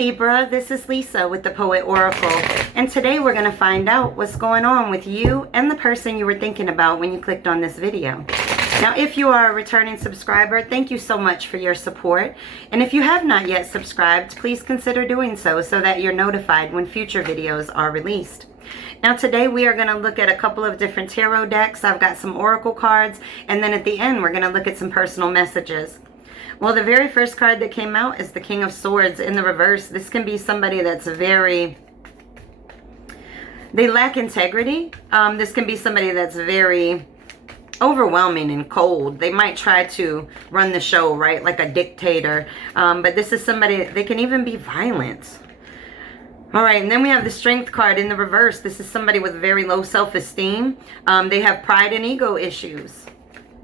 Libra, this is Lisa with the Poet Oracle, and today we're going to find out what's going on with you and the person you were thinking about when you clicked on this video. Now, if you are a returning subscriber, thank you so much for your support, and if you have not yet subscribed, please consider doing so that you're notified when future videos are released. Now today we are going to look at a couple of different tarot decks. I've got some oracle cards, and then at the end we're going to look at some personal messages. Well, the very first card that came out is the King of Swords in the reverse. This can be somebody that's they lack integrity. This can be somebody that's very overwhelming and cold. They might try to run the show, right, like a dictator. But this is somebody, they can even be violent. All right, and then we have the Strength card in the reverse. This is somebody with very low self-esteem. They have pride and ego issues.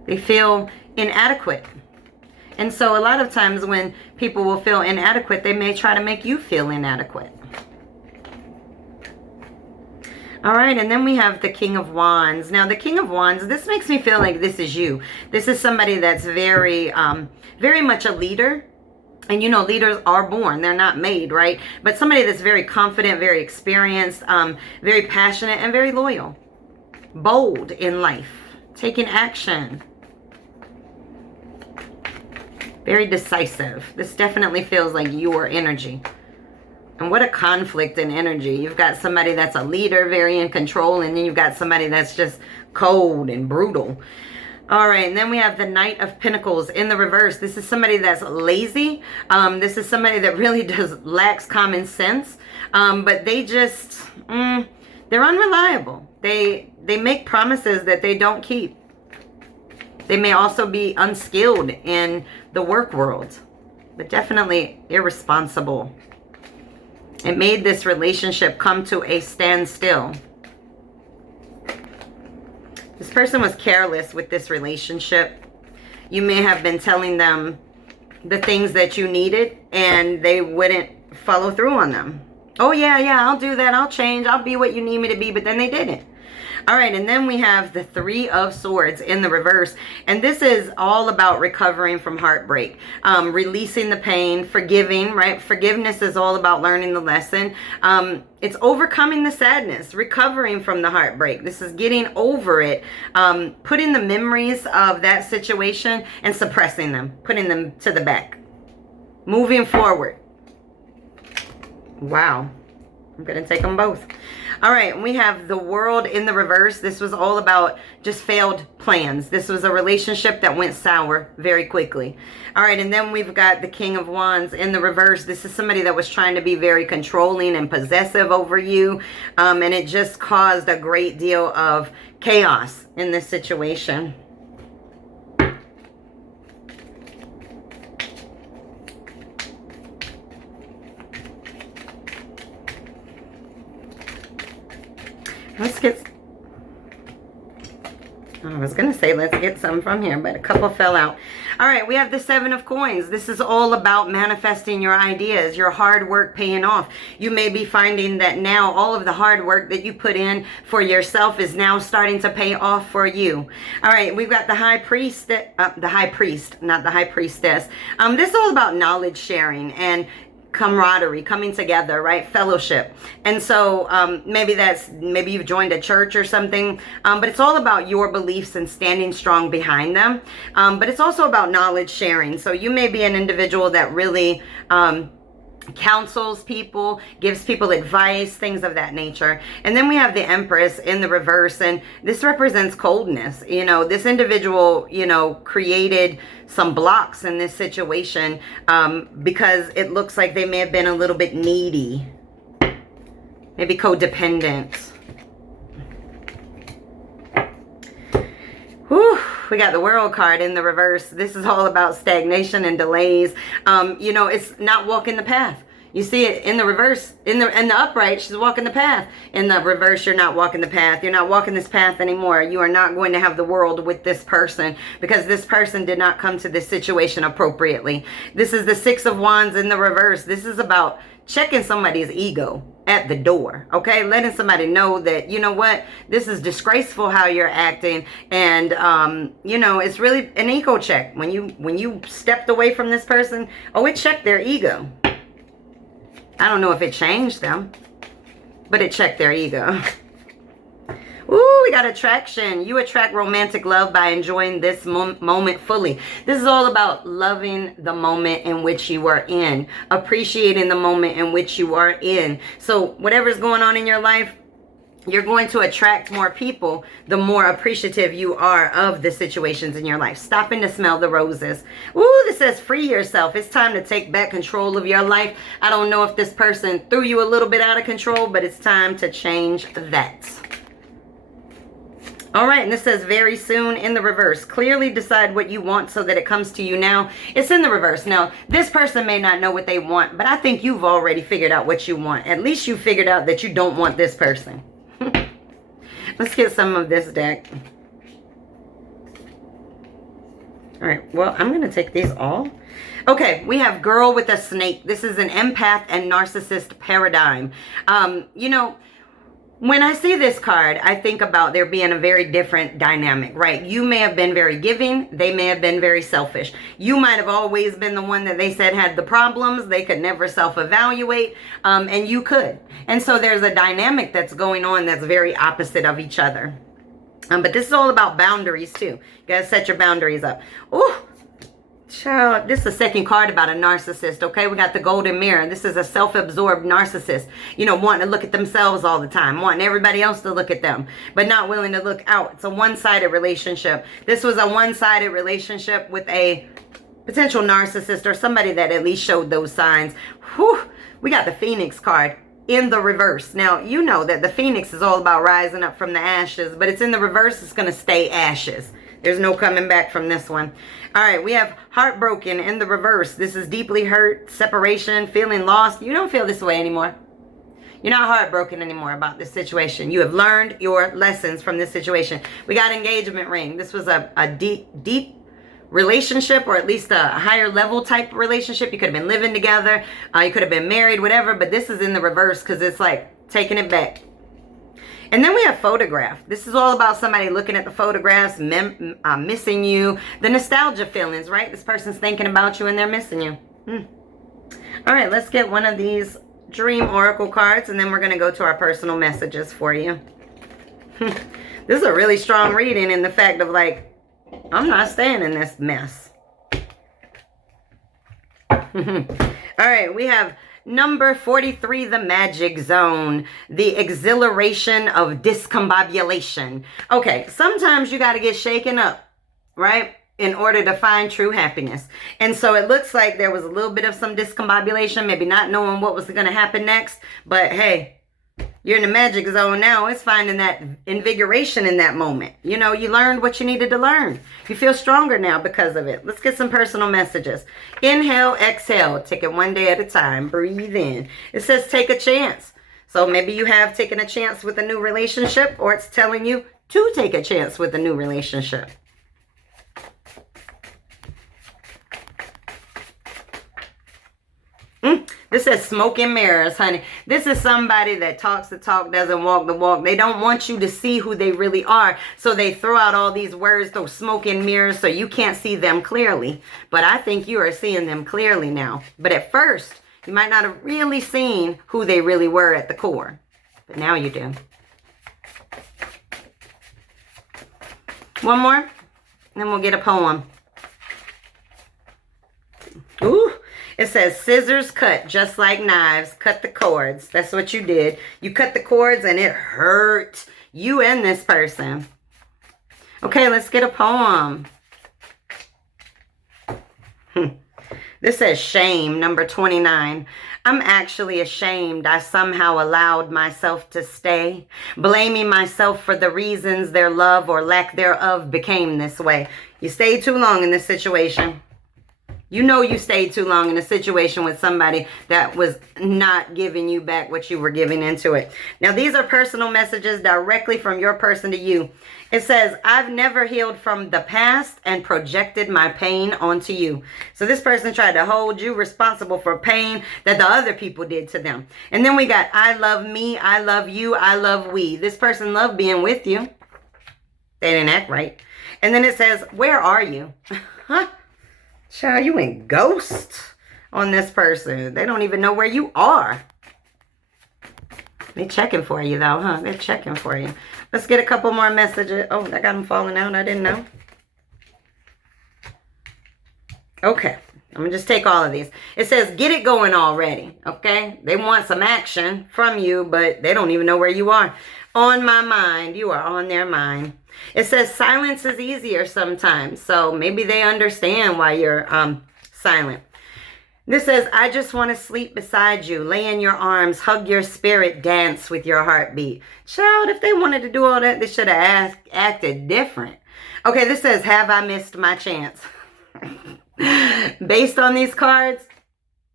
They feel inadequate. And so a lot of times when people will feel inadequate, they may try to make you feel inadequate. All right, and then we have the King of Wands. Now, the King of Wands, this makes me feel like this is you. This is somebody that's very much a leader. And you know, leaders are born, they're not made, right? But somebody that's very confident, very experienced, very passionate, and very loyal. Bold in life, taking action. Very decisive. This definitely feels like your energy. And what a conflict in energy. You've got somebody that's a leader, very in control, and then you've got somebody that's just cold and brutal. All right, and then we have the Knight of Pinnacles in the reverse. This is somebody that's lazy. This is somebody that really lacks common sense. But they just, they're unreliable. They make promises that they don't keep. They may also be unskilled in the work world, but definitely irresponsible. It made this relationship come to a standstill. This person was careless with this relationship. You may have been telling them the things that you needed and they wouldn't follow through on them. Oh yeah, I'll do that. I'll change. I'll be what you need me to be. But then they didn't. All right, and then we have the Three of Swords in the reverse. And this is all about recovering from heartbreak, releasing the pain, forgiving, right? Forgiveness is all about learning the lesson. It's overcoming the sadness, recovering from the heartbreak. This is getting over it, putting the memories of that situation and suppressing them, putting them to the back, moving forward. Wow. I'm going to take them both. All right, we have the World in the reverse. This was all about just failed plans. This was a relationship that went sour very quickly. All right, and then we've got the King of Wands in the reverse. This is somebody that was trying to be very controlling and possessive over you, and it just caused a great deal of chaos in this situation. Let's get, I was going to say let's get some from here, but a couple fell out. All right, we have the Seven of Coins. This is all about manifesting your ideas, your hard work paying off. You may be finding that now all of the hard work that you put in for yourself is now starting to pay off for you. All right, we've got the High Priest, the High Priest, not the High Priestess. This is all about knowledge sharing and camaraderie, coming together, right? Fellowship. And so maybe you've joined a church or something, but it's all about your beliefs and standing strong behind them. But it's also about knowledge sharing. So you may be an individual that really counsels people, gives people advice, things of that nature. And then we have the Empress in the reverse, and this represents coldness. You know, this individual, you know, created some blocks in this situation because it looks like they may have been a little bit needy, maybe codependent. Whew. We got the World card in the reverse. This is all about stagnation and delays. You know, it's not walking the path. You see it in the reverse, in the upright, she's walking the path. In the reverse, you're not walking the path. You're not walking this path anymore. You are not going to have the world with this person because this person did not come to this situation appropriately. This is the Six of Wands in the reverse. This is about checking somebody's ego at the door, okay? Letting somebody know that, you know what, this is disgraceful how you're acting, and you know, it's really an ego check. When you stepped away from this person, oh, it checked their ego. I don't know if it changed them, but it checked their ego. Ooh, we got attraction. You attract romantic love by enjoying this moment fully. This is all about loving the moment in which you are in, appreciating the moment in which you are in. So whatever's going on in your life, you're going to attract more people the more appreciative you are of the situations in your life. Stopping to smell the roses. Ooh, this says free yourself. It's time to take back control of your life. I don't know if this person threw you a little bit out of control, but it's time to change that. All right, and this says very soon in the reverse. Clearly decide what you want so that it comes to you now. It's in the reverse. Now, this person may not know what they want, but I think you've already figured out what you want. At least you figured out that you don't want this person. Let's get some of this deck. All right, well, I'm going to take these all. Okay, we have Girl with a Snake. This is an empath and narcissist paradigm. You know, when I see this card, I think about there being a very different dynamic, right? You may have been very giving. They may have been very selfish. You might have always been the one that they said had the problems. They could never self-evaluate, and you could. And so there's a dynamic that's going on that's very opposite of each other. But this is all about boundaries, too. You got to set your boundaries up. Ooh. Child, this is the second card about a narcissist, okay? We got the golden mirror. This is a self-absorbed narcissist, you know, wanting to look at themselves all the time, wanting everybody else to look at them, but not willing to look out. It's a one-sided relationship. This was a one-sided relationship with a potential narcissist or somebody that at least showed those signs. Whew, we got the Phoenix card in the reverse. Now, you know that the Phoenix is all about rising up from the ashes, but it's in the reverse. It's going to stay ashes. There's no coming back from this one. All right, we have Heartbroken in the reverse. This is deeply hurt, separation, feeling lost. You don't feel this way anymore. You're not heartbroken anymore about this situation. You have learned your lessons from this situation. We got engagement ring. This was a deep relationship, or at least a higher level type relationship. You could have been living together. You could have been married, whatever. But this is in the reverse because it's like taking it back. And then we have photograph. This is all about somebody looking at the photographs, missing you. The nostalgia feelings, right? This person's thinking about you and they're missing you. All right, let's get one of these dream oracle cards, and then we're going to go to our personal messages for you. This is a really strong reading in the fact of like, I'm not staying in this mess. All right, we have number 43, the magic zone, the exhilaration of discombobulation. Okay, sometimes you got to get shaken up, right, in order to find true happiness. And so it looks like there was a little bit of some discombobulation, maybe not knowing what was going to happen next. But hey, you're in the magic zone now. It's finding that invigoration in that moment. You know, you learned what you needed to learn. You feel stronger now because of it. Let's get some personal messages. Inhale, exhale. Take it one day at a time. Breathe in. It says take a chance. So maybe you have taken a chance with a new relationship, or it's telling you to take a chance with a new relationship. This says smoke and mirrors, honey. This is somebody that talks the talk, doesn't walk the walk. They don't want you to see who they really are. So they throw out all these words, those smoke and mirrors, so you can't see them clearly. But I think you are seeing them clearly now. But at first, you might not have really seen who they really were at the core. But now you do. One more, and then we'll get a poem. Ooh. It says, scissors cut just like knives. Cut the cords. That's what you did. You cut the cords and it hurt you and this person. Okay, let's get a poem. This says shame, number 29. I'm actually ashamed I somehow allowed myself to stay, blaming myself for the reasons their love or lack thereof became this way. You stayed too long in this situation. You know you stayed too long in a situation with somebody that was not giving you back what you were giving into it. Now, these are personal messages directly from your person to you. It says, I've never healed from the past and projected my pain onto you. So this person tried to hold you responsible for pain that the other people did to them. And then we got, I love me, I love you, I love we. This person loved being with you. They didn't act right. And then it says, where are you? Huh? Child, you went ghost on this person. They don't even know where you are. They checking for you though, huh? They're checking for you. Let's get a couple more messages. Oh, I got them falling out. I didn't know. Okay. I'm going to just take all of these. It says, get it going already. Okay. They want some action from you, but they don't even know where you are. On my mind. You are on their mind. It says silence is easier sometimes. So maybe they understand why you're silent. This says, I just want to sleep beside you, lay in your arms, hug your spirit, dance with your heartbeat. Child, if they wanted to do all that, they should have acted different. Okay, this says, have I missed my chance? Based on these cards,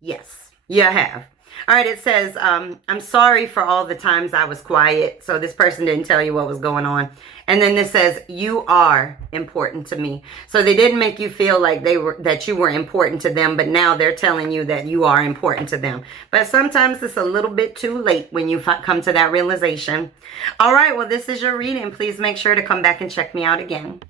yes, you have. All right, it says, I'm sorry for all the times I was quiet. So this person didn't tell you what was going on. And then this says, you are important to me. So they didn't make you feel like that you were important to them, but now they're telling you that you are important to them. But sometimes it's a little bit too late when you come to that realization. All right, well, this is your reading. Please make sure to come back and check me out again.